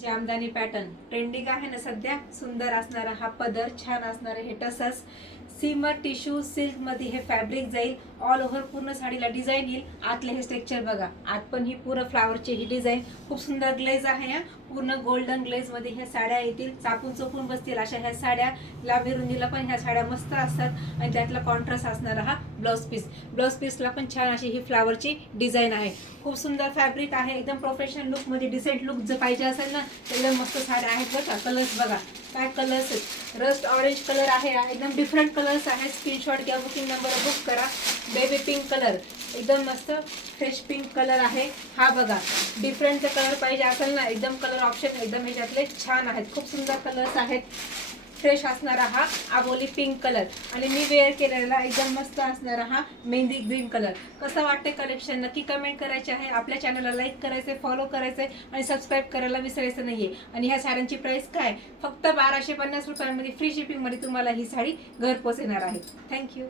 Jamdani pattern trending आहे ना सध्या. सुंदर असणारा हा पदर, छान असणारे हे टसस, सीमर टिश्यू सिल्क मध्ये हे फॅब्रिक जाईल. ऑल ओव्हर पूर्ण साडीला डिझाईन येईल. आतले हे स्ट्रक्चर बघा, आत पण ही पूर्ण फ्लावरची ही डिझाईन खूप सुंदर ग्लेज आहे. हा पूर्ण गोल्डन ग्लेज मध्ये ह्या साड्या येतील. चापून चोपून बसतील अशा ह्या साड्या. लांबी रुंदीला पण ह्या साड्या मस्त असतात आणि त्यातला कॉन्ट्रास्ट असणारा हा ब्लाउज पीस. ब्लाउज पीसला पण छान अशी ही फ्लावरची डिझाईन आहे. खूप सुंदर फॅब्रिक आहे. एकदम प्रोफेशनल लुक मध्ये डिसेंट लुक जर पाहिजे असेल ना एकदम मस्त साड्या आहेत बघा. कलर्स बघा काय कलर्स आहेत. रस्ट ऑरेंज कलर आहे, एकदम डिफरंट कलर्स आहेत. स्क्रीनशॉट घ्या, बुकिंग नंबर बुक करा. बेबी पिंक कलर, एकदम मस्त फ्रेश पिंक कलर आहे. हा बघा डिफरंट कलर पाहिजे असेल ना, एकदम कलर ऑप्शन एकदम ह्याच्यातले छान आहेत. खूप सुंदर कलर्स आहेत. फ्रेश असणारा हा आबोली पिंक कलर आणि मी वेअर केलेला एकदम मस्त असणारा हा मेहंदी ग्रीन कलर. कसं वाटते कलेक्शन नक्की कमेंट करायचे आहे. आपल्या चॅनलला लाईक करायचे, फॉलो करायचे आणि सबस्क्राईब करायला विसरायचं नाहीये. आणि ह्या साड्यांची प्राइस काय, फक्त 1250 रुपयांमध्ये फ्री शिपिंग मध्ये तुम्हाला ही साडी घर पोहोचणार आहे. थँक्यू.